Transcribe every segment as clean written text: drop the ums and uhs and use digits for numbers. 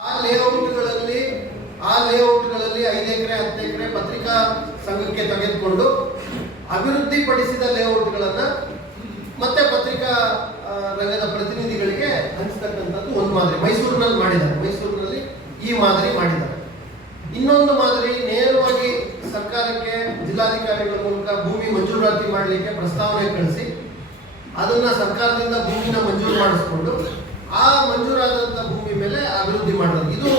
ಆ ಲೇಔಟ್ಗಳಲ್ಲಿ 5 ಎಕರೆ 10 ಎಕರೆ ಪತ್ರಿಕಾ ಸಂಘಕ್ಕೆ ತೆಗೆದುಕೊಂಡು ಅಭಿವೃದ್ಧಿಪಡಿಸಿದ ಲೇಔಟ್ಗಳನ್ನು ಮತ್ತೆ ಪತ್ರಿಕಾ ರಂಗದ ಪ್ರತಿನಿಧಿಗಳಿಗೆ ಹಂಚತಕ್ಕಂಥದ್ದು ಒಂದು ಮಾದರಿ ಮೈಸೂರಿನಲ್ಲಿ ಮಾಡಿದ್ದಾರೆ. ಮೈಸೂರಿನಲ್ಲಿ ಈ ಮಾದರಿ ಮಾಡಿದ್ದಾರೆ. ಇನ್ನೊಂದು ಮಾದರಿ ನೇರವಾಗಿ ಸರ್ಕಾರಕ್ಕೆ ಜಿಲ್ಲಾಧಿಕಾರಿಗಳ ಮೂಲಕ ಭೂಮಿ ಮಂಜೂರಾತಿ ಮಾಡಲಿಕ್ಕೆ ಪ್ರಸ್ತಾವನೆ ಕಳಿಸಿ ಅದನ್ನ ಸರ್ಕಾರದಿಂದ ಭೂಮಿನ ಮಂಜೂರು ಮಾಡಿಸ್ಕೊಂಡು ಆ ಮಂಜೂರಾದಂಥ ಭೂಮಿ ಮೇಲೆ ಅಭಿವೃದ್ಧಿ ಮಾಡೋದು. ಇದು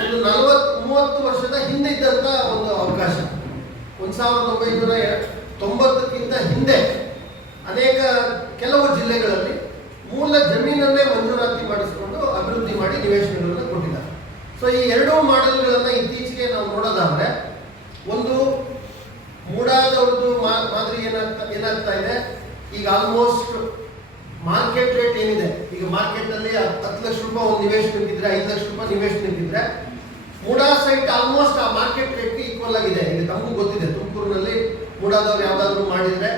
ಒಂದು 40-30 ವರ್ಷದ ಹಿಂದೆ ಇದ್ದಂಥ ಒಂದು ಅವಕಾಶ. 1990ಕ್ಕಿಂತ ಹಿಂದೆ ಅನೇಕ ಕೆಲವು ಜಿಲ್ಲೆಗಳಲ್ಲಿ ಮೂಲ ಜಮೀನನ್ನೇ ಮಂಜೂರಾತಿ ಮಾಡಿಸ್ಕೊಂಡು ಅಭಿವೃದ್ಧಿ ಮಾಡಿ ನಿವೇಶನಗಳನ್ನು ಕೊಟ್ಟಿದ್ದಾರೆ. ಸೊ ಈ ಎರಡೂ ಮಾಡೆಲ್ಗಳನ್ನು ಇತ್ತೀಚೆಗೆ ನಾವು ನೋಡೋದಾದ್ರೆ, ಒಂದು ಮೂಡಾದವ್ರದ್ದು ಮಾದರಿ ಏನಾಗ್ತಾ ಇದೆ, ಈಗ ಆಲ್ಮೋಸ್ಟ್ ಮಾರ್ಕೆಟ್ ರೇಟ್ ಏನಿದೆ, ಈಗ ಮಾರ್ಕೆಟ್ ನಲ್ಲಿ 10 ಲಕ್ಷ ರೂಪಾಯಿ ಒಂದು ನಿವೇಶನಕ್ಕಿದ್ರೆ 5 ಲಕ್ಷ ರೂಪಾಯಿ ನಿವೇಶನಕ್ಕಿದ್ರೆ ಮೂಡಾ ಸೈಟ್ ಆಲ್ಮೋಸ್ಟ್ ಆ ಮಾರ್ಕೆಟ್ ರೇಟ್ಗೆ ಈಕ್ವಲ್ ಆಗಿದೆ. ಈಗ ತಮಗೂ ಗೊತ್ತಿದೆ, ತುಮಕೂರಿನಲ್ಲಿ ಮೂಡಾದವ್ರು ಯಾವ್ದಾದ್ರು ಮಾಡಿದ್ರೆ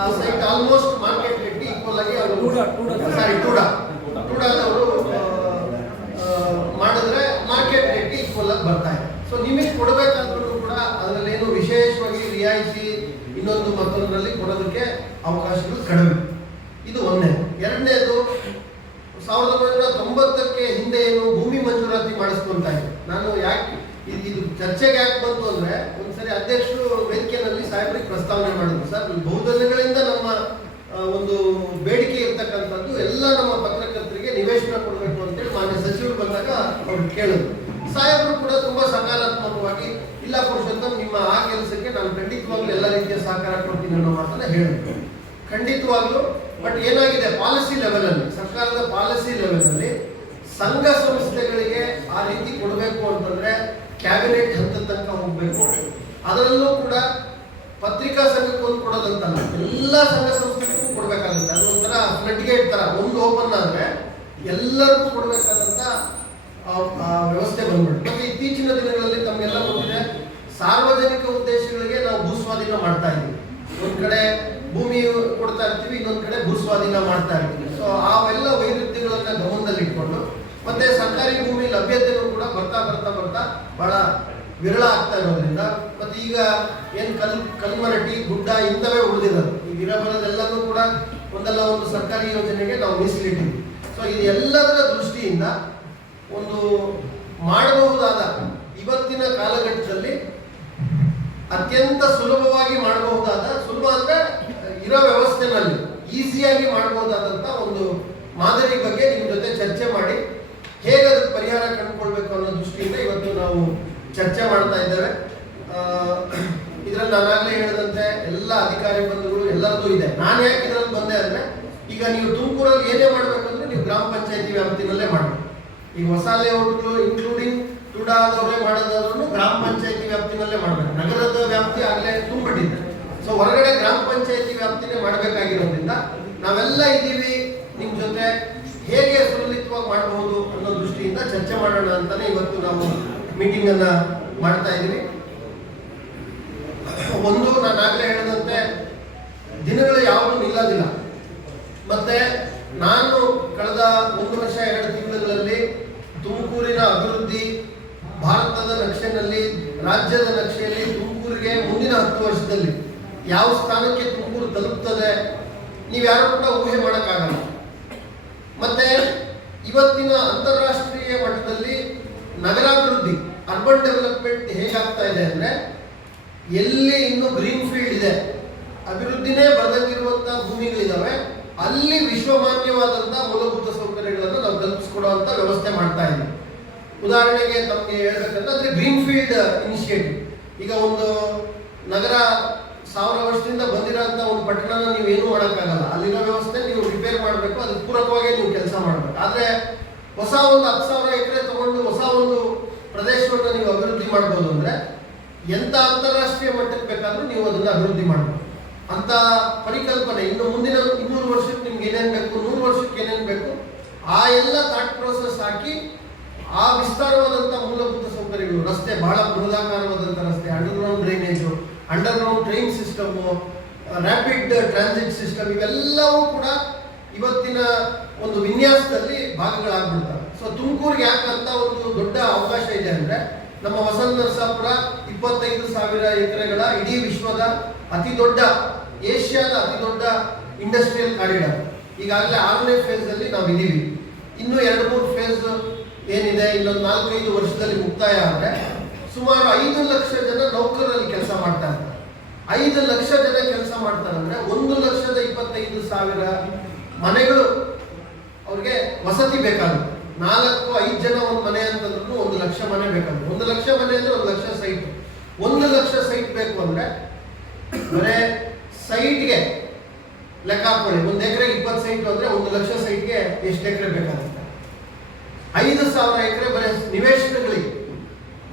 ಆ ಸೈಟ್ ಆಲ್ಮೋಸ್ಟ್ ಮಾರ್ಕೆಟ್ ರೇಟ್ಗೆ ಈಕ್ವಲ್ ಆಗಿ ಅವರು ಟೂಡಾದವರು ಮಾಡಿದ್ರೆ ಮಾರ್ಕೆಟ್ ರೇಟ್ಗೆ ಈಕ್ವಲ್ ಆಗಿ ಬರ್ತಾ ಇದೆ. ಸೊ ನಿಮಗೆ ಕೊಡಬೇಕಾದ್ರೂ ಕೂಡ ಅದರಲ್ಲೇನು ವಿಶೇಷವಾಗಿ ರಿಯಾಯಿತಿ ಇನ್ನೊಂದು ಮತ್ತೊಂದರಲ್ಲಿ ಕೊಡೋದಕ್ಕೆ ಅವಕಾಶಗಳು ಕಡಿಮೆ. ಇದು ಒಂದೇ. ಎರಡನೇದು, 1990ಕ್ಕೆ ಹಿಂದೆ ಏನು ಭೂಮಿ ಮಂಜೂರಾತಿ ಮಾಡಿಸ್ಕೊಂತ ಇದೆ. ನಾನು ಯಾಕೆ ಇದು ಚರ್ಚೆಗೆ ಯಾಕೆ ಬಂತು ಅಂದ್ರೆ, ಒಂದ್ಸರಿ ಅಧ್ಯಕ್ಷರು ವೇದಿಕೆಯಲ್ಲಿ ಸಾಹೇಬ್ರಿಗೆ ಪ್ರಸ್ತಾವನೆ ಮಾಡಿದ್ರು, ಸರ್ ಬಹುದಿನಗಳಿಂದ ನಮ್ಮ ಒಂದು ಬೇಡಿಕೆ ಇರ್ತಕ್ಕಂಥದ್ದು ಎಲ್ಲ ನಮ್ಮ ಪತ್ರಕರ್ತರಿಗೆ ನಿವೇಶನ ಕೊಡಬೇಕು ಅಂತೇಳಿ ಮಾನ್ಯ ಸಚಿವರು ಬಂದಾಗ ಅವ್ರು ಕೇಳಿದ್ರು. ಸಾಹೇಬರು ಕೂಡ ತುಂಬಾ ಸಕಾರಾತ್ಮಕವಾಗಿ, ಇಲ್ಲ ಪುರುಷೋತ್ತಮ್, ನಿಮ್ಮ ಆ ಕೆಲಸಕ್ಕೆ ನಾನು ಖಂಡಿತವಾಗ್ಲೂ ಎಲ್ಲ ರೀತಿಯ ಸಹಕಾರ ಕೊಡ್ತೀನಿ ಅನ್ನೋ ಮಾತನ್ನ ಹೇಳಿದ್ರು. ಖಂಡಿತವಾಗ್ಲೂ. ಬಟ್ ಏನಾಗಿದೆ, ಪಾಲಿಸಿ ಲೆವೆಲ್ ಅಲ್ಲಿ, ಸರ್ಕಾರದ ಪಾಲಿಸಿ ಲೆವೆಲ್ ಅಲ್ಲಿ ಸಂಘ ಸಂಸ್ಥೆಗಳಿಗೆ ಆ ರೀತಿ ಕೊಡಬೇಕು ಅಂತಂದ್ರೆ ಕ್ಯಾಬಿನೆಟ್ ಹಂತದ ತನಕ ಹೋಗ್ಬೇಕು. ಅದರಲ್ಲೂ ಕೂಡ ಪತ್ರಿಕಾ ಸಂಘಕ್ಕೆ ಒಂದು ಕೊಡೋದಂತಲ್ಲ, ಎಲ್ಲ ಸಂಘ ಸಂಸ್ಥೆಗೂ ಕೊಡ್ಬೇಕಾಗುತ್ತೆ. ಅದು ಒಂಥರ ಫ್ಲಡ್ ಗೇಟ್ ತರ, ಒಂದು ಓಪನ್ ಆದ್ರೆ ಎಲ್ಲರಿಗೂ ಕೊಡ್ಬೇಕಾದಂತ ವ್ಯವಸ್ಥೆ ಬಂದ್ಬಿಟ್ಟು. ಮತ್ತೆ ಇತ್ತೀಚಿನ ದಿನಗಳಲ್ಲಿ ತಮಗೆಲ್ಲ ಗೊತ್ತಿದೆ, ಸಾರ್ವಜನಿಕ ಉದ್ದೇಶಗಳಿಗೆ ನಾವು ಭೂಸ್ವಾಧೀನ ಮಾಡ್ತಾ ಇದ್ದೀವಿ. ಒಂದ್ ಕಡೆ ಭೂಮಿ ಕೊಡ್ತಾ ಇರ್ತೀವಿ, ಇನ್ನೊಂದ್ ಕಡೆ ಭೂಸ್ವಾಧೀನ ಮಾಡ್ತಾ ಇರ್ತೀವಿ. ಸೊ ಅವೆಲ್ಲ ವೈರುಧ್ಯಗಳನ್ನ ಗಮನದಲ್ಲಿಟ್ಕೊಂಡು, ಮತ್ತೆ ಸರ್ಕಾರಿ ಭೂಮಿ ಲಭ್ಯತೆಯೂ ಕೂಡ ಬರ್ತಾ ಬಹಳ ವಿರಳ ಆಗ್ತಾ ಇರೋದ್ರಿಂದ, ಮತ್ತೆ ಈಗ ಏನ್ ಕಲ್ಮರಟಿ ಗುಡ್ಡ ಇಂಥವೇ ಉಳಿದಿರೋದು, ಈಗ ಇರಬರೋದೆಲ್ಲವೂ ಕೂಡ ಒಂದಲ್ಲ ಒಂದು ಸರ್ಕಾರಿ ಯೋಜನೆಗೆ ನಾವು ಮೀಸಲಿಟ್ಟಿದ್ವಿ. ಸೊ ಇದು ಎಲ್ಲದರ ದೃಷ್ಟಿಯಿಂದ ಒಂದು ಮಾಡಬಹುದಾದ, ಇವತ್ತಿನ ಕಾಲಘಟ್ಟದಲ್ಲಿ ಅತ್ಯಂತ ಸುಲಭವಾಗಿ ಮಾಡಬಹುದಾದ, ಸುಲಭ ಅಂದ್ರೆ ಇರೋ ವ್ಯವಸ್ಥೆನಲ್ಲಿ ಈಸಿಯಾಗಿ ಮಾಡಬಹುದಾದಂತ ಒಂದು ಮಾದರಿ ಬಗ್ಗೆ ನಿಮ್ಮ ಜೊತೆ ಚರ್ಚೆ ಮಾಡಿ ಹೇಗೆ ಅದಕ್ಕೆ ಪರಿಹಾರ ಕಂಡುಕೊಳ್ಬೇಕು ಅನ್ನೋ ದೃಷ್ಟಿಯಿಂದ ಇವತ್ತು ನಾವು ಚರ್ಚೆ ಮಾಡ್ತಾ ಇದ್ದೇವೆ. ಇದ್ರಲ್ಲಿ ನಾನಾಗಲೇ ಹೇಳಿದಂತೆ ಎಲ್ಲ ಅಧಿಕಾರಿ ಬಂಧುಗಳು ಎಲ್ಲರದ್ದು ಇದೆ. ನಾನು ಯಾಕೆ ಇದ್ರಲ್ಲಿ ಬಂದೆ ಅಂದ್ರೆ, ಈಗ ನೀವು ತುಮಕೂರಲ್ಲಿ ಏನೇ ಮಾಡ್ಬೇಕಂದ್ರೆ ನೀವು ಗ್ರಾಮ ಪಂಚಾಯತಿ ವ್ಯಾಪ್ತಿನಲ್ಲೇ ಮಾಡಬೇಕು. ಈಗ ಹೊಸ ಲೇಔಟ್ಗಳು ಇನ್ಕ್ಲೂಡಿಂಗ್ ಟುಡಾದವರೇ ಮಾಡೋದಾದ್ರೂ ಗ್ರಾಮ ಪಂಚಾಯತಿ ವ್ಯಾಪ್ತಿನಲ್ಲೇ ಮಾಡಬೇಕು. ನಗರದ ವ್ಯಾಪ್ತಿ ಆಗಲೇ ತುಂಬಿಟ್ಟಿದೆ. ಸೊ ಹೊರಗಡೆ ಗ್ರಾಮ ಪಂಚಾಯತಿ ವ್ಯಾಪ್ತಿನೇ ಮಾಡಬೇಕಾಗಿರೋದ್ರಿಂದ ನಾವೆಲ್ಲ ಇದ್ದೀವಿ ನಿಮ್ಮ ಜೊತೆ, ಹೇಗೆ ಸುಲಲಿತವಾಗಿ ಮಾಡಬಹುದು ಅನ್ನೋ ದೃಷ್ಟಿಯಿಂದ ಚರ್ಚೆ ಮಾಡೋಣ ಅಂತಾನೆ ಇವತ್ತು ನಾವು ಮೀಟಿಂಗ್ ಅನ್ನ ಮಾಡ್ತಾ ಇದ್ದೀವಿ. ಒಂದು, ನಾನು ಆಗ್ಲೇ ಹೇಳಿದಂತೆ ದಿನಗಳು ಯಾವುದು ನಿಲ್ಲೋದಿಲ್ಲ. ಮತ್ತೆ ನಾನು ಕಳೆದ 1 ವರ್ಷ 2 ತಿಂಗಳಲ್ಲಿ ತುಮಕೂರಿನ ಅಭಿವೃದ್ಧಿ, ಭಾರತದ ನಕ್ಷೆನಲ್ಲಿ, ರಾಜ್ಯದ ನಕ್ಷೆಯಲ್ಲಿ ತುಮಕೂರಿಗೆ ಮುಂದಿನ 10 ವರ್ಷದಲ್ಲಿ ಯಾವ ಸ್ಥಾನಕ್ಕೆ ತುಮಕೂರು ತಲುಪ್ತದೆ ನೀವ್ಯಾರು ಕೂಡ ಊಹೆ ಮಾಡೋಕ್ಕಾಗಲ್ಲ. ಮತ್ತೆ ಇವತ್ತಿನ ಅಂತಾರಾಷ್ಟ್ರೀಯ ಮಟ್ಟದಲ್ಲಿ ನಗರಾಭಿವೃದ್ಧಿ, ಅರ್ಬನ್ ಡೆವಲಪ್ಮೆಂಟ್ ಹೇಗಾಗ್ತಾ ಇದೆ ಅಂದ್ರೆ, ಎಲ್ಲಿ ಇನ್ನು ಗ್ರೀನ್ ಫೀಲ್ಡ್ ಇದೆ, ಅಭಿವೃದ್ಧಿನೇ ಬರದಂಗಿರುವಂತಹ ಭೂಮಿಗಳಿದಾವೆ, ಅಲ್ಲಿ ವಿಶ್ವಮಾನ್ಯವಾದಂತಹ ಮೂಲಭೂತ ಸೌಕರ್ಯಗಳನ್ನು ನಾವು ಕಲ್ಪಿಸಿಕೊಡುವಂತ ವ್ಯವಸ್ಥೆ ಮಾಡ್ತಾ ಇದ್ದೀವಿ. ಉದಾಹರಣೆಗೆ ತಮಗೆ ಹೇಳ್ಬೇಕಂದ್ರೆ ಗ್ರೀನ್ ಫೀಲ್ಡ್ ಇನಿಷಿಯೇಟಿವ್. ಈಗ ಒಂದು ನಗರ 1000 ವರ್ಷದಿಂದ ಬಂದಿರೋಂಥ ಒಂದು ಪಟ್ಟಣನ ನೀವು ಏನು ಮಾಡೋಕ್ಕಾಗಲ್ಲ, ಅಲ್ಲಿರೋ ವ್ಯವಸ್ಥೆ ನೀವು ರಿಪೇರ್ ಮಾಡಬೇಕು, ಅದಕ್ಕೆ ಪೂರಕವಾಗಿ ನೀವು ಕೆಲಸ ಮಾಡಬೇಕು. ಆದರೆ ಹೊಸ ಒಂದು 10,000 ಎಕರೆ ತಗೊಂಡು ಹೊಸ ಒಂದು ಪ್ರದೇಶವನ್ನು ನೀವು ಅಭಿವೃದ್ಧಿ ಮಾಡ್ಬೋದು ಅಂದ್ರೆ ಎಂಥ ಅಂತಾರಾಷ್ಟ್ರೀಯ ಮಟ್ಟಕ್ಕೆ ಬೇಕಾದ್ರೂ ನೀವು ಅದನ್ನ ಅಭಿವೃದ್ಧಿ ಮಾಡಬೇಕು ಅಂತ ಪರಿಕಲ್ಪನೆ. ಇನ್ನು ಮುಂದಿನ 200 ವರ್ಷಕ್ಕೆ ನಿಮ್ಗೆ ಏನೇನು ಬೇಕು, 100 ವರ್ಷಕ್ಕೆ ಏನೇನು ಬೇಕು, ಆ ಎಲ್ಲ ಥಾಟ್ ಪ್ರೋಸೆಸ್ ಹಾಕಿ ಆ ವಿಸ್ತಾರವಾದಂಥ ಮೂಲಭೂತ ಸೌಕರ್ಯಗಳು, ರಸ್ತೆ, ಬಹಳ ಬೃಹದಾಕಾರವಾದಂಥ ರಸ್ತೆ, underground drainage, underground train system, rapid transit system, ಇವೆಲ್ಲವೂ ಕೂಡ ಇವತ್ತಿನ ಒಂದು ವಿನ್ಯಾಸದಲ್ಲಿ ಭಾಗಗಳಾಗ್ಬಿಡ್ತವೆ. ಸೊ ತುಮಕೂರಿಗೆ ಯಾಕಂತ ಒಂದು ದೊಡ್ಡ ಅವಕಾಶ ಇದೆ ಅಂದರೆ, ನಮ್ಮ ವಸಂತ ನರಸಾಪುರ 25,000 ಎಕರೆಗಳ ಇಡೀ ವಿಶ್ವದ ಅತಿ ದೊಡ್ಡ, ಏಷ್ಯಾದ ಅತಿ ದೊಡ್ಡ ಇಂಡಸ್ಟ್ರಿಯಲ್ ಕಾರಿಡಾರ್. ಈಗಾಗಲೇ 6ನೇ ಫೇಸಲ್ಲಿ ನಾವು ಇದ್ದೀವಿ. ಇನ್ನೂ 2-3 ಫೇಸ್ ಏನಿದೆ, ಇನ್ನೊಂದು 4-5 ವರ್ಷದಲ್ಲಿ ಮುಕ್ತಾಯ ಆದರೆ ಸುಮಾರು 5 ಲಕ್ಷ ಜನ ನೌಕರರಲ್ಲಿ ಕೆಲಸ ಮಾಡ್ತಾ ಇರ್ತಾರೆ. 5 ಲಕ್ಷ ಜನ ಕೆಲಸ ಮಾಡ್ತಾರೆ ಅಂದರೆ 1,25,000 ಮನೆಗಳು ಅವ್ರಿಗೆ ವಸತಿ ಬೇಕಾಗುತ್ತೆ. 4-5 ಜನ ಒಂದು ಮನೆ ಅಂತಂದ್ರೂ 1 ಲಕ್ಷ ಮನೆ ಬೇಕಾಗುತ್ತೆ. 1 ಲಕ್ಷ ಮನೆ ಅಂದರೆ 1 ಲಕ್ಷ ಸೈಟ್. 1 ಲಕ್ಷ ಸೈಟ್ ಬೇಕು ಅಂದರೆ ಬರೇ ಸೈಟ್ಗೆ ಲೆಕ್ಕ ಹಾಕೊಳ್ಳಿ. 1 ಎಕರೆಗೆ 20 ಸೈಟ್ ಅಂದರೆ 1 ಲಕ್ಷ ಸೈಟ್ಗೆ ಎಷ್ಟು ಎಕರೆ ಬೇಕಾಗುತ್ತೆ? 5,000 ಎಕರೆ ಬರೀ ನಿವೇಶನಗಳಿಗೆ,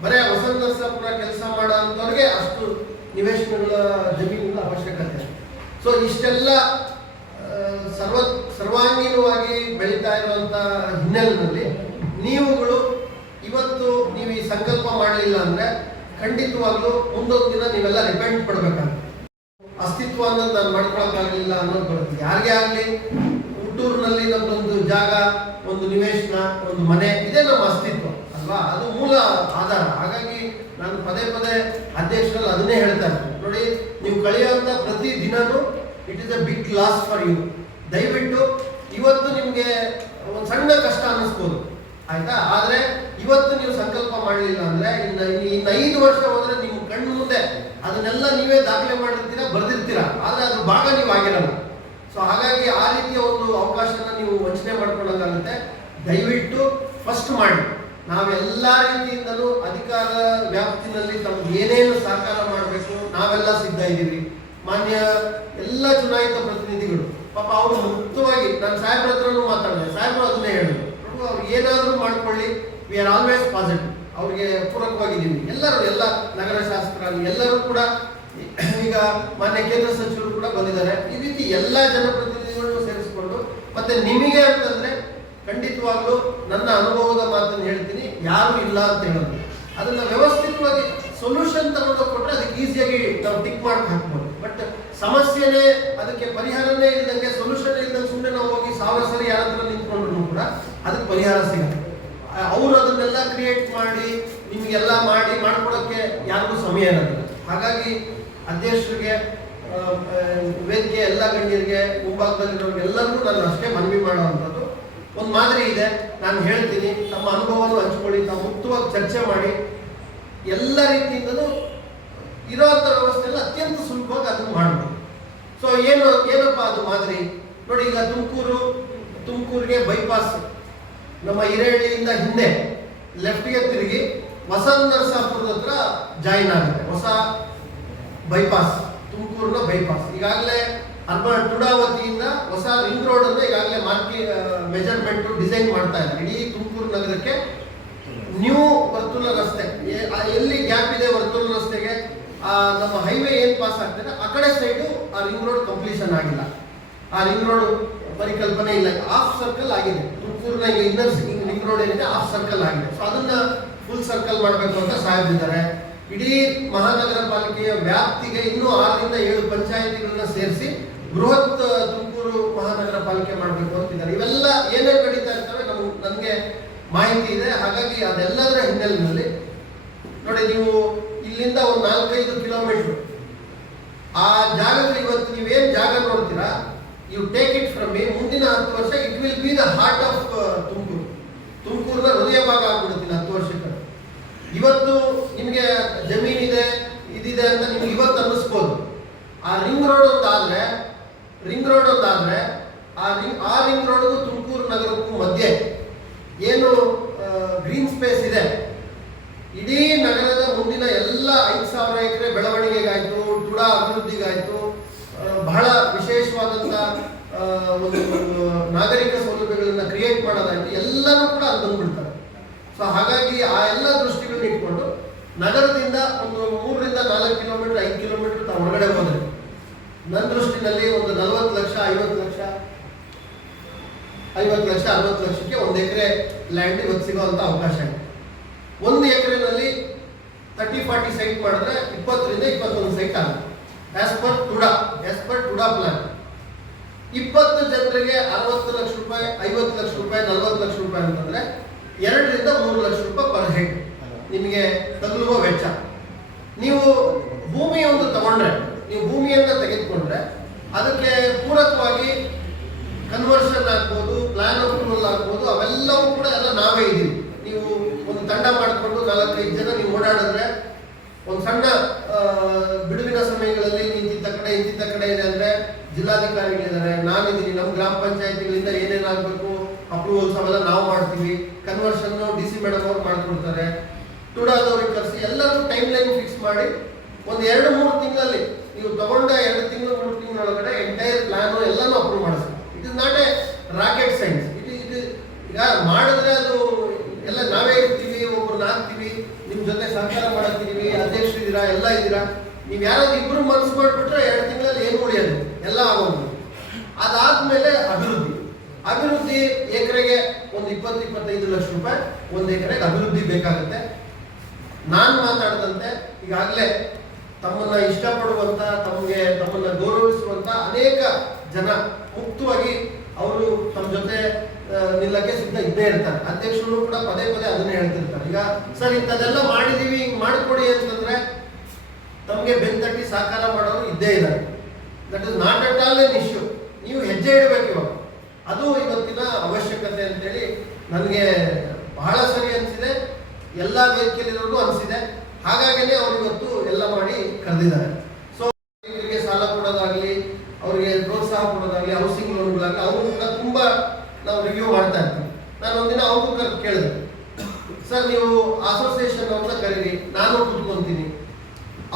ಬರೀ ವಸಂತ ನರಸಾಪುರ ಕೆಲಸ ಮಾಡೋ ಅಂಥವ್ರಿಗೆ ಅಷ್ಟು ನಿವೇಶನಗಳ ಜಮೀನುಗಳ ಅವಶ್ಯಕತೆ. ಸೊ ಇಷ್ಟೆಲ್ಲ ಸರ್ವಾಂಗೀಣವಾಗಿ ಬೆಳೀತಾ ಇರುವಂಥ ಹಿನ್ನೆಲೆಯಲ್ಲಿ ನೀವುಗಳು ಇವತ್ತು ನೀವು ಈ ಸಂಕಲ್ಪ ಮಾಡಲಿಲ್ಲ ಅಂದರೆ ಖಂಡಿತವಾಗ್ಲೂ ಮುಂದೊಂದು ದಿನ ನೀವೆಲ್ಲ ರಿಪೆಂಟ್ ಪಡಬೇಕಾಗುತ್ತೆ. ಅಸ್ತಿತ್ವ ಅನ್ನೋದು ನಾನು ಮಾಡ್ಕೊಳಕ್ಕಾಗಲಿಲ್ಲ ಅನ್ನೋದು ಬರುತ್ತೆ. ಯಾರಿಗೇ ಆಗಲಿ ಹುಟ್ಟೂರಿನಲ್ಲಿ ನಮ್ಮದೊಂದು ಜಾಗ, ಒಂದು ನಿವೇಶನ, ಒಂದು ಮನೆ, ಇದೇ ನಮ್ಮ ಅಸ್ತಿತ್ವ ಅಲ್ವಾ? ಅದು ಮೂಲ ಆಧಾರ. ಹಾಗಾಗಿ ನಾನು ಪದೇ ಪದೇ ಅಧ್ಯಕ್ಷರಲ್ಲಿ ಅದನ್ನೇ ಹೇಳ್ತಾ ಇರ್ತೀನಿ. ನೋಡಿ, ನೀವು ಕಳೆಯುವಂಥ ಪ್ರತಿ ದಿನನೂ it is a big loss for you. ದಯವಿಟ್ಟು ಇವತ್ತು ನಿಮಗೆ ಒಂದು ಸಣ್ಣ ಕಷ್ಟ ಅನ್ನಿಸ್ಬೋದು, ಆಯ್ತಾ? ಆದರೆ ಇವತ್ತು ನೀವು ಸಂಕಲ್ಪ ಮಾಡಲಿಲ್ಲ ಅಂದರೆ ಇನ್ನು 5 ವರ್ಷ ಹೋದರೆ ನಿಮ್ಮ ಕಣ್ಣು ಮುಂದೆ ಅದನ್ನೆಲ್ಲ ನೀವೇ ದಾಖಲೆ ಮಾಡಿರ್ತೀರಾ, ಬರೆದಿರ್ತೀರಾ, ಆದರೆ ಅದ್ರ ಭಾಗ ನೀವು ಆಗಿರಲ್ಲ. ಸೊ ಹಾಗಾಗಿ ಆ ರೀತಿಯ ಒಂದು ಅವಕಾಶನ ನೀವು ವಂಚನೆ ಮಾಡ್ಕೊಳ್ಳೋಕ್ಕಾಗುತ್ತೆ. ದಯವಿಟ್ಟು ಫಸ್ಟ್ ಮಾಡಿ. ನಾವೆಲ್ಲ ರೀತಿಯಿಂದಲೂ ಅಧಿಕಾರ ವ್ಯಾಪ್ತಿನಲ್ಲಿ ತಮ್ಗೆ ಏನೇನು ಸಹಕಾರ ಮಾಡಬೇಕು ನಾವೆಲ್ಲ ಸಿದ್ಧ ಇದ್ದೀವಿ. ಮಾನ್ಯ ಎಲ್ಲ ಚುನಾಯಿತ ಪ್ರತಿನಿಧಿಗಳು ಪಾಪ ಅವರು ಮುಕ್ತವಾಗಿ, ನಾನು ಸಾಹೇಬ್ರ ಹತ್ರನೂ ಮಾತಾಡಿದೆ, ಸಾಹೇಬರು ಅದನ್ನೇ ಹೇಳಿದ್ರು, ಅವ್ರು ಏನಾದರೂ ಮಾಡ್ಕೊಳ್ಳಿ, ವಿ ಆರ್ ಆಲ್ವೇಸ್ ಪಾಸಿಟಿವ್, ಅವ್ರಿಗೆ ಪೂರಕವಾಗಿದ್ದೀವಿ. ಎಲ್ಲರೂ, ಎಲ್ಲ ನಗರ ಶಾಸಕರಾಗಿ ಎಲ್ಲರೂ ಕೂಡ, ಈಗ ಮಾನ್ಯ ಕೇಂದ್ರ ಸಚಿವರು ಕೂಡ ಬಂದಿದ್ದಾರೆ. ಈ ರೀತಿ ಎಲ್ಲ ಜನಪ್ರತಿನಿಧಿಗಳನ್ನು ಸೇರಿಸಿಕೊಂಡು, ಮತ್ತೆ ನಿಮಗೆ ಅಂತಂದ್ರೆ ಖಂಡಿತವಾಗ್ಲೂ ನನ್ನ ಅನುಭವದ ಮಾತನ್ನು ಹೇಳ್ತೀನಿ, ಯಾರು ಇಲ್ಲ ಅಂತ ಹೇಳೋದು. ಅದನ್ನ ವ್ಯವಸ್ಥಿತವಾಗಿ ಸೊಲ್ಯೂಷನ್ ತಗೊಂಡು ಕೊಟ್ಟರೆ ಅದಕ್ಕೆ ಈಸಿಯಾಗಿ ನಾವು ಟಿಕ್ ಮಾಡಿ ಹಾಕ್ಬೋದು. ಬಟ್ ಸಮಸ್ಯೆನೇ, ಅದಕ್ಕೆ ಪರಿಹಾರನೇ ಇಲ್ದಂಗೆ, ಸೊಲ್ಯೂಷನ್ ಇಲ್ದಂಗೆ ಸುಮ್ಮನೆ ನಾವು ಹೋಗಿ 1000 ಸರಿ ಯಾರ ಹತ್ರ ನಿಂತ್ಕೊಂಡ್ರು ಕೂಡ ಅದಕ್ಕೆ ಪರಿಹಾರ ಸಿಗುತ್ತೆ. ಅವರು ಅದನ್ನೆಲ್ಲ ಕ್ರಿಯೇಟ್ ಮಾಡಿ ನಿಮಗೆಲ್ಲ ಮಾಡ್ಕೊಡೋಕ್ಕೆ ಯಾರಿಗೂ ಸಮಯ ಇರೋದಿಲ್ಲ. ಹಾಗಾಗಿ ಅಧ್ಯಕ್ಷರಿಗೆ, ವೇದಿಕೆ ಎಲ್ಲ ಗಣ್ಯರಿಗೆ, ಮುಂಭಾಗದಲ್ಲಿರೋರಿಗೆಲ್ಲರಿಗೂ ನಾನು ಅಷ್ಟೇ ಮನವಿ ಮಾಡುವಂಥದ್ದು, ಒಂದು ಮಾದರಿ ಇದೆ, ನಾನು ಹೇಳ್ತೀನಿ, ತಮ್ಮ ಅನುಭವವನ್ನು ಹಂಚ್ಕೊಳ್ಳಿ, ತಾವು ಮುಕ್ತವಾಗಿ ಚರ್ಚೆ ಮಾಡಿ, ಎಲ್ಲ ರೀತಿಯಿಂದಲೂ ಇರೋವಂಥ ವ್ಯವಸ್ಥೆಯಲ್ಲಿ ಅತ್ಯಂತ ಸುಲಭವಾಗಿ ಅದನ್ನು ಮಾಡಬಹುದು. ಸೊ ಏನಪ್ಪ ಅದು ಮಾದರಿ? ನೋಡಿ, ಈಗ ತುಮಕೂರಿಗೆ ಬೈಪಾಸ್ ನಮ್ಮ ಹಿರೇಹಳ್ಳಿಯಿಂದ ಹಿಂದೆ ಲೆಫ್ಟ್ಗೆ ತಿರುಗಿ ವಸಂತ ನರಸಾಪುರದ ಹತ್ರ ಜಾಯಿನ್ ಆಗುತ್ತೆ ಹೊಸ ಬೈಪಾಸ್, ತುಮಕೂರಿನ ಬೈಪಾಸ್. ಈಗಾಗಲೇ ಅರ್ಬನ್ ಟುಡಾ ವತಿಯಿಂದ ಹೊಸ ರಿಂಗ್ ರೋಡ್ ಅನ್ನು ಈಗಾಗಲೇ ಮೆಜರ್ಮೆಂಟ್ ಡಿಸೈನ್ ಮಾಡ್ತಾ ಇದ್ದಾರೆ. ಇಡೀ ತುಮಕೂರು ನಗರಕ್ಕೆ ನ್ಯೂ ವರ್ತುಲ ರಸ್ತೆ, ಎಲ್ಲಿ ಗ್ಯಾಪ್ ಇದೆ ವರ್ತುಲ ರಸ್ತೆಗೆ, ನಮ್ಮ ಹೈವೇ ಏನು ಪಾಸ್ ಆಗ್ತದೆ ಆ ಕಡೆ ಸೈಡು ಆ ರಿಂಗ್ ರೋಡ್ ಕಂಪ್ಲೀಷನ್ ಆಗಿಲ್ಲ. ಆ ರಿಂಗ್ ರೋಡ್ ಪರಿಕಲ್ಪನೆ ಇಲ್ಲ, ಹಾಫ್ ಸರ್ಕಲ್ ಆಗಿದೆ. ತುಮಕೂರಿನ ಈಗ ಇನ್ನರ್ ರಿಂಗ್ ರೋಡ್ ಏನಿದೆ ಹಾಫ್ ಸರ್ಕಲ್ ಆಗಿದೆ. ಸೊ ಅದನ್ನ ಫುಲ್ ಸರ್ಕಲ್ ಮಾಡಬೇಕು ಅಂತ ಸಾಹೇಬಿದ್ದಾರೆ. ಇಡೀ ಮಹಾನಗರ ಪಾಲಿಕೆಯ ವ್ಯಾಪ್ತಿಗೆ ಇನ್ನೂ 6ರಿಂದ 7 ಪಂಚಾಯಿತಿಗಳನ್ನ ಸೇರಿಸಿ ಬೃಹತ್ ತುಮಕೂರು ಮಹಾನಗರ ಪಾಲಿಕೆ ಮಾಡಬೇಕು ಅಂತಿದ್ದಾರೆ. ಇವೆಲ್ಲ ಏನೇನು ನಡೀತಾ ಇರ್ತವೆ ನನಗೆ ಮಾಹಿತಿ ಇದೆ. ಹಾಗಾಗಿ ಅದೆಲ್ಲದರ ಹಿನ್ನೆಲೆಯಲ್ಲಿ ನೋಡಿ, ನೀವು ಇಲ್ಲಿಂದ ಒಂದು 4-5 ಕಿಲೋಮೀಟರ್ ಆ ಜಾಗದಲ್ಲಿ ಇವತ್ತು ನೀವೇನು ಜಾಗ ನೋಡ್ತೀರಾ, you take it from me, ಮುಂದಿನ 10 ವರ್ಷ it will be the heart of Tumakuru. ತುಮಕೂರಿನ ಹೃದಯ ಭಾಗ ಆಗ್ಬಿಡುತ್ತಿಲ್ಲ 10 ವರ್ಷಕ್ಕೆ. ಇವತ್ತು ನಿಮಗೆ ಜಮೀನಿದೆ, ಇದಿದೆ ಅಂತ ನಿಮ್ಗೆ ಇವತ್ತು ಅನ್ನಿಸ್ಬೋದು. ಆ ರಿಂಗ್ ರೋಡ್ ಒಂದಾದ್ರೆ ಆ ರಿಂಗ್ ರೋಡ್ಗೂ ತುಮಕೂರು ನಗರಕ್ಕೂ ಮಧ್ಯೆ ಏನು ಗ್ರೀನ್ ಸ್ಪೇಸ್ ಇದೆ, ಇಡೀ ನಗರದ ಮುಂದಿನ ಎಲ್ಲ 5,000 ಎಕರೆ ಬೆಳವಣಿಗೆಗಾಯ್ತು, ಟುಡಾ ಅಭಿವೃದ್ಧಿಗಾಯ್ತು, ಬಹಳ ವಿಶೇಷವಾದಂಥ ಒಂದು ನಾಗರಿಕ ಸೌಲಭ್ಯಗಳನ್ನು ಕ್ರಿಯೇಟ್ ಮಾಡೋದಾಯ್ತು, ಎಲ್ಲನೂ ಕೂಡ ಅಲ್ಲಿ ಬಂದ್ಬಿಡ್ತಾರೆ. ಸೊ ಹಾಗಾಗಿ ಆ ಎಲ್ಲ ದೃಷ್ಟಿಗಳನ್ನ ಇಟ್ಕೊಂಡು ನಗರದಿಂದ ಒಂದು 3ರಿಂದ 4 ಕಿಲೋಮೀಟರ್ 5 ಕಿಲೋಮೀಟರ್ ತಾವು ಹೊರಗಡೆ ಹೋದರೆ ನನ್ನ ದೃಷ್ಟಿನಲ್ಲಿ ಒಂದು 40 ಲಕ್ಷ 50 ಲಕ್ಷ 60 ಲಕ್ಷಕ್ಕೆ 1 ಎಕರೆ ಲ್ಯಾಂಡ್ ಇವತ್ತು ಸಿಗುವಂಥ ಅವಕಾಶ ಇದೆ. 1 ಎಕರೆನಲ್ಲಿ 30-40 ಸೈಟ್ ಮಾಡಿದ್ರೆ 20ರಿಂದ 21 ಸೈಟ್ ಆಗುತ್ತೆ. ಆಸ್ ಪರ್ ಟುಡಾ ಪ್ಲಾನ್ 20 ಜನರಿಗೆ 60 ಲಕ್ಷ ರೂಪಾಯಿ, 50 ಲಕ್ಷ ರೂಪಾಯಿ, 40 ಲಕ್ಷ ರೂಪಾಯಿ ಅಂತಂದ್ರೆ 2 ರಿಂದ 3 ಲಕ್ಷ ರೂಪಾಯಿ ಪರ್ ಹೆಡ್ ನಿಮಗೆ ತಗುಲುವ ವೆಚ್ಚ. ನೀವು ಭೂಮಿ ಒಂದು ತಗೊಂಡ್ರೆ, ನೀವು ಭೂಮಿಯನ್ನ ತೆಗೆದುಕೊಂಡ್ರೆ ಅದಕ್ಕೆ ಪೂರಕವಾಗಿ ಕನ್ವರ್ಷನ್ ಆಗ್ಬೋದು, ಪ್ಲಾನ್ ಅಪ್ರೂವಲ್ ಆಗ್ಬೋದು, ಅವೆಲ್ಲವೂ ಕೂಡ ಎಲ್ಲ ನಾವೇ ಇದ್ದೀವಿ. ನೀವು ಒಂದು ತಂಡ ಮಾಡಿಕೊಂಡು 4-5 ಜನ ನೀವು ಓಡಾಡಿದ್ರೆ ಒಂದು ಸಣ್ಣ ಬಿಡುವಿನ ಸಮಯಗಳಲ್ಲಿ ಇಂತಿದ್ದ ಕಡೆ ಇದೆ ಅಂದರೆ ಜಿಲ್ಲಾಧಿಕಾರಿಗಳಿದ್ದಾರೆ, ನಾನಿದ್ದೀನಿ, ನಮ್ಮ ಗ್ರಾಮ ಪಂಚಾಯತಿಗಳಿಂದ ಏನೇನಾಗಬೇಕು ಅಪ್ರೂವಲ್ಸ್ ಅವೆಲ್ಲ ನಾವು ಮಾಡ್ತೀವಿ. ಕನ್ವರ್ಷನ್ DC ಮೇಡಮ್ ಅವ್ರು ಮಾಡ್ಕೊಡ್ತಾರೆ. ಟುಡಾದವ್ರಿಗೆ ಕರೆಸಿ ಎಲ್ಲರೂ ಟೈಮ್ ಲೈನ್ ಫಿಕ್ಸ್ ಮಾಡಿ ಒಂದು 2-3 ತಿಂಗಳಲ್ಲಿ ನೀವು ತಗೊಂಡ 2 ತಿಂಗಳು 3 ತಿಂಗಳೊಳಗಡೆ ಎಂಟೈರ್ ಪ್ಲಾನ್ ಎಲ್ಲಾನು ಅಪ್ರೂವ್ ಮಾಡಿಸ್ತೀವಿ. It is not A rocket science. ಇದು ಈಗ ಮಾಡಿದ್ರೆ ಅದು ಎಲ್ಲ ನಾವೇ ಇರ್ತೀವಿ, ಒಬ್ಬರನ್ನ ಹಾಕ್ತೀವಿ, ನಿಮ್ಮ ಜೊತೆ ಸಹಕಾರ ಮಾಡತ್ತೀವಿ, ಅಧ್ಯಕ್ಷರಿದ್ದೀರಾ, ಎಲ್ಲ ಇದ್ದೀರಾ. ನೀವು ಯಾರಾದ್ರೂ ಇಬ್ಬರು ಮನಸ್ಸು ಮಾಡಿಬಿಟ್ರೆ 2 ತಿಂಗಳಲ್ಲಿ ಏನು ಉಳಿಯೋದು ಎಲ್ಲ ಆಗೋದು. ಅದಾದ್ಮೇಲೆ ಅಭಿವೃದ್ಧಿ ಎಕರೆಗೆ ಒಂದು 20-25 ಲಕ್ಷ ರೂಪಾಯಿ ಒಂದು ಎಕರೆಗೆ ಅಭಿವೃದ್ಧಿ ಬೇಕಾಗುತ್ತೆ. ನಾನು ಮಾತಾಡಿದಂತೆ ಈಗಾಗಲೇ ತಮ್ಮನ್ನ ಇಷ್ಟಪಡುವಂತ, ತಮ್ಮನ್ನ ಗೌರವಿಸುವಂತ ಅನೇಕ ಜನ ಮುಕ್ತವಾಗಿ ಅವರು ತಮ್ಮ ಜೊತೆ ನಿಲ್ಲಕ್ಕೆ ಸಿದ್ಧ ಇದ್ದೇ ಇರ್ತಾರೆ. ಅಧ್ಯಕ್ಷರು ಕೂಡ ಪದೇ ಅದನ್ನೇ ಹೇಳ್ತಿರ್ತಾರೆ. ಈಗ ಸರ್ ಇಂಥದ್ದೆಲ್ಲ ಮಾಡಿದೀವಿ, ಹಿಂಗ್ ಮಾಡಿಕೊಡಿ ಅಂತಂದ್ರೆ ತಮಗೆ ಬೆಂತಟ್ಟಿ ಸಹಕಾರ ಮಾಡೋರು ಇದ್ದೇ ಇದ್ದಾರೆ. That is not at all an issue. ನೀವು ಹೆಜ್ಜೆ ಇಡಬೇಕು ಇವಾಗ. ಅದು ಇವತ್ತಿನ ಅವಶ್ಯಕತೆ ಅಂತೇಳಿ ನನಗೆ ಬಹಳ ಸರಿ ಅನಿಸಿದೆ, ಎಲ್ಲ ವೇದಿಕೆಯಲ್ಲಿರೋರ್ಗೂ ಅನಿಸಿದೆ. ಹಾಗಾಗಿನೇ ಅವ್ರು ಇವತ್ತು ಎಲ್ಲ ಮಾಡಿ ಕರೆದಿದ್ದಾರೆ. ಸೊ ಇವರಿಗೆ ಸಾಲ ಕೊಡೋದಾಗ್ಲಿ, ಅವರಿಗೆ ಪ್ರೋತ್ಸಾಹ ಕೊಡೋದಾಗ್ಲಿ, ಹೌಸಿಂಗ್ ಲೋನ್ಗಳಾಗಲಿ, ಅವರು ಕೂಡ ತುಂಬಾ ನಾವು ರಿವ್ಯೂ ಮಾಡ್ತಾ ಇರ್ತೀವಿ. ನಾನು ಒಂದಿನ ಅವ್ರಿಗೂ ಕೇಳಿದೆ, ಸರ್ ನೀವು ಅಸೋಸಿಯೇಷನ್ ಅವ್ರನ್ನ ಕರೀರಿ, ನಾನು ಕೂತ್ಕೊಂತೀನಿ,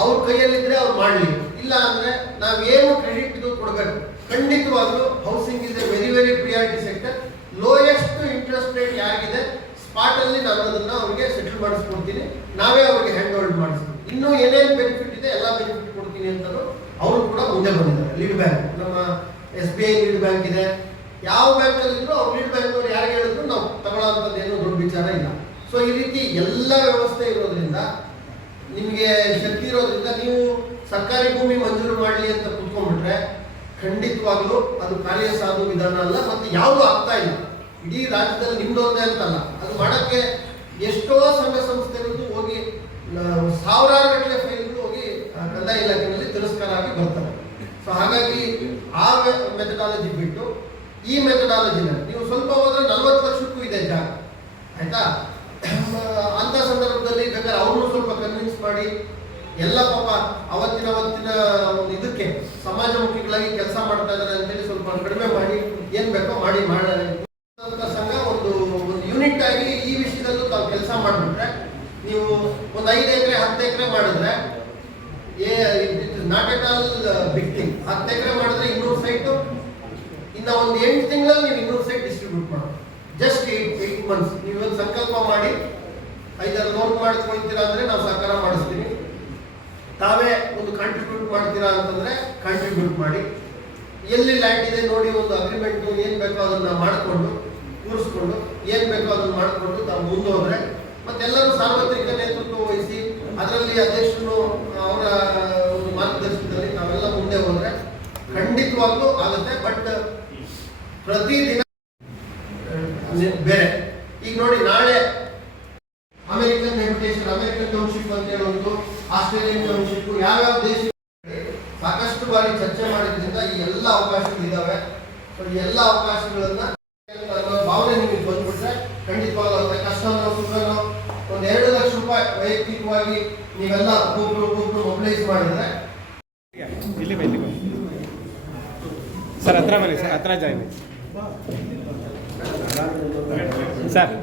ಅವ್ರ ಕೈಯಲ್ಲಿದ್ರೆ ಅವ್ರು ಮಾಡಲಿ, ಇಲ್ಲ ಅಂದ್ರೆ ನಾವೇನು ಕ್ರೆಡಿಟ್ ಇದು ಕೊಡಬೇಕು. ಖಂಡಿತವಾಗ್ಲೂ housing is A very priority sector. Lowest interest rate ಯಾಗಿದೆ ಸ್ಪಾಟ್ ಅಲ್ಲಿ ನಾನು ಅದನ್ನ ಅವ್ರಿಗೆ ಸೆಟಲ್ ಮಾಡಿಸ್ಕೊಡ್ತೀನಿ, ನಾವೇ ಅವ್ರಿಗೆ ಹ್ಯಾಂಡ್ ಹೋಲ್ಡ್ ಮಾಡಿಸ್ತೀವಿ. ಇನ್ನೂ ಏನೇನು ಬೆನಿಫಿಟ್ ಇದೆ ಎಲ್ಲ ಬೆನಿಫಿಟ್ ಕೊಡ್ತೀನಿ ಅಂತ ಅವರು ಕೂಡ ಮುಂದೆ ಬಂದಿದ್ದಾರೆ. ಲೀಡ್ ಬ್ಯಾಂಕ್, ನಮ್ಮ SBI ಲೀಡ್ ಬ್ಯಾಂಕ್ ಇದೆ. ಯಾವ ಬ್ಯಾಂಕ್ ಅಲ್ಲಿ ಇದ್ರು ಅವ್ರು ಲೀಡ್ ಬ್ಯಾಂಕ್ ಅವ್ರು ಯಾರಿಗೆ ಹೇಳಿದ್ರು ನಾವು ತಗೊಳ್ಳೋಂಥದ್ದು ಏನು ದೊಡ್ಡ ವಿಚಾರ ಇಲ್ಲ. ಸೊ ಈ ರೀತಿ ಎಲ್ಲ ವ್ಯವಸ್ಥೆ ಇರೋದ್ರಿಂದ, ನಿಮಗೆ ಶಕ್ತಿ ಇರೋದ್ರಿಂದ ನೀವು ಸರ್ಕಾರಿ ಭೂಮಿ ಮಂಜೂರು ಮಾಡಲಿ ಅಂತ ಕೂತ್ಕೊಂಡ್ಬಿಟ್ರೆ ಖಂಡಿತವಾಗ್ಲೂ ಅದು ಕಾರ್ಯಸಾಧು ವಿಧಾನ ಅಲ್ಲ. ಮತ್ತೆ ಯಾವುದು ಆಗ್ತಾ ಇಲ್ಲ ಇಡೀ ರಾಜ್ಯದಲ್ಲಿ, ನಿಮ್ದೊಂದೇ ಅಂತಲ್ಲ, ಅದು ಮಾಡಕ್ಕೆ ಎಷ್ಟೋ ಸಂಘ ಸಂಸ್ಥೆಗಳು ಹೋಗಿ ಸಾವಿರಾರು ಗಟ್ಟಲೆ ಫೈಲ್ಗಳು ಹೋಗಿ ಕಂದಾಯ ಇಲಾಖೆಯಲ್ಲಿ ತಿರಸ್ಕಾರ ಆಗಿ ಬರ್ತವೆ. ಸೊ ಹಾಗಾಗಿ ಆ ಮೆಥಡಾಲಜಿ ಬಿಟ್ಟು ಈ ಮೆಥಡಾಲಜಿನ ನೀವು ಸ್ವಲ್ಪ ಹೋದ್ರೆ 40 ಲಕ್ಷಕ್ಕೂ ಇದೆ ಜಾಗ, ಆಯ್ತಾ? ಅಂತ ಸಂದರ್ಭದಲ್ಲಿ ಬೇಕಾದ್ರೆ ಅವ್ರನ್ನೂ ಸ್ವಲ್ಪ ಕನ್ವಿನ್ಸ್ ಮಾಡಿ, ಎಲ್ಲ ಪಾಪ ಅವತ್ತಿನ ಒಂದು ಇದಕ್ಕೆ ಸಮಾಜಮುಖಿಗಳಾಗಿ ಕೆಲಸ ಮಾಡ್ತಾ ಇದ್ದಾರೆ ಅಂತೇಳಿ ಸ್ವಲ್ಪ ಕಡಿಮೆ ಮಾಡಿ ಏನ್ ಬೇಕೋ ಮಾಡಿ ಸಂಘ ಒಂದು ಯೂನಿಟ್ ಆಗಿ ಈ ವಿಷಯದಲ್ಲೂ ತಾವು ಕೆಲಸ ಮಾಡಿಬಿಟ್ರೆ, ನೀವು ಒಂದು 5 ಎಕರೆ 10 ಎಕರೆ ಮಾಡಿದ್ರೆ not at all big thing. 10 ಎಕರೆ ಮಾಡಿದ್ರೆ 200 ಸೈಟು, ಇನ್ನ ಒಂದು 8 ತಿಂಗಳಲ್ಲಿ ನೀವು 200 ಸೈಟ್ ಡಿಸ್ಟ್ರಿಬ್ಯೂಟ್ ಮಾಡಿ, ಜಸ್ಟ್ 8 ಮಂತ್ಸ್. ನೀವೊಂದು ಸಂಕಲ್ಪ ಮಾಡಿ 5-6 ಲೋನ್ ಮಾಡ್ಕೊಳ್ತೀರಾ ಅಂದ್ರೆ ನಾವು ಸಹಕಾರ ಮಾಡಿಸ್ತೀವಿ. ತಾವೇ ಒಂದು ಕಾಂಟ್ರಿಬ್ಯೂಟ್ ಮಾಡ್ತೀರಾ ಅಂತಂದ್ರೆ ಕಾಂಟ್ರಿಬ್ಯೂಟ್ ಮಾಡಿ, ಎಲ್ಲಿ ಲ್ಯಾಂಡ್ ಇದೆ ನೋಡಿ ಒಂದು ಅಗ್ರಿಮೆಂಟು ಏನು ಬೇಕೋ ಅದನ್ನ ಮಾಡಿಕೊಂಡು ಕೂರಿಸ್ಕೊಂಡು ಏನು ಬೇಕೋ ಅದನ್ನ ಮಾಡಿಕೊಂಡು ತಾವು ಮುಂದೆ ಹೋದ್ರೆ, ಮತ್ತೆಲ್ಲರೂ ಸಾರ್ವತ್ರಿಕ ನೇತೃತ್ವ ವಹಿಸಿ ಅದರಲ್ಲಿ ಅಧ್ಯಕ್ಷರು ಅವರ ಒಂದು ಮಾರ್ಗದರ್ಶನದಲ್ಲಿ ನಾವೆಲ್ಲ ಮುಂದೆ ಹೋದ್ರೆ ಖಂಡಿತವಾಗ್ಲೂ ಆಗುತ್ತೆ. ಬಟ್ ಪ್ರತಿದಿನ ಬೇರೆ. ಈಗ ನೋಡಿ, ನಾಳೆ ಅಮೆರಿಕನ್ ರೆಪ್ಯುಟೇಷನ್, ಅಮೆರಿಕನ್ ಟೌನ್ಶಿಪ್ ಅಂತ ಹೇಳೋದು, ಆಸ್ಟ್ರೇಲಿಯನ್ ಟೌನ್ಶಿಪ್, ಯಾವ್ಯಾವ ದೇಶ ಸಾಕಷ್ಟು ಬಾರಿ ಚರ್ಚೆ ಮಾಡಿದ್ರಿಂದ ಈ ಎಲ್ಲ ಅವಕಾಶಗಳಿದ್ದಾವೆ. ಸೊ ಈ ಎಲ್ಲ ಅವಕಾಶಗಳನ್ನ ಭಾವನೆ ನಿಮಗೆ ಬಂದ್ಬಿಟ್ರೆ ಖಂಡಿತವಾಗುತ್ತೆ. ಕಷ್ಟನೋ ಸುಖನೋ ಒಂದು 2 ಲಕ್ಷ ರೂಪಾಯಿ ವೈಯಕ್ತಿಕವಾಗಿ ನೀವೆಲ್ಲ ಒಬ್ಬೊಬ್ರು ಮೊಬಿಲೈಸ್ ಮಾಡಿದ್ರೆ, ಸರ್ ಹತ್ರ ಬನ್ನಿ, ಸರ್ ಹತ್ರ ಜಾಯಿನ್ ಸರ್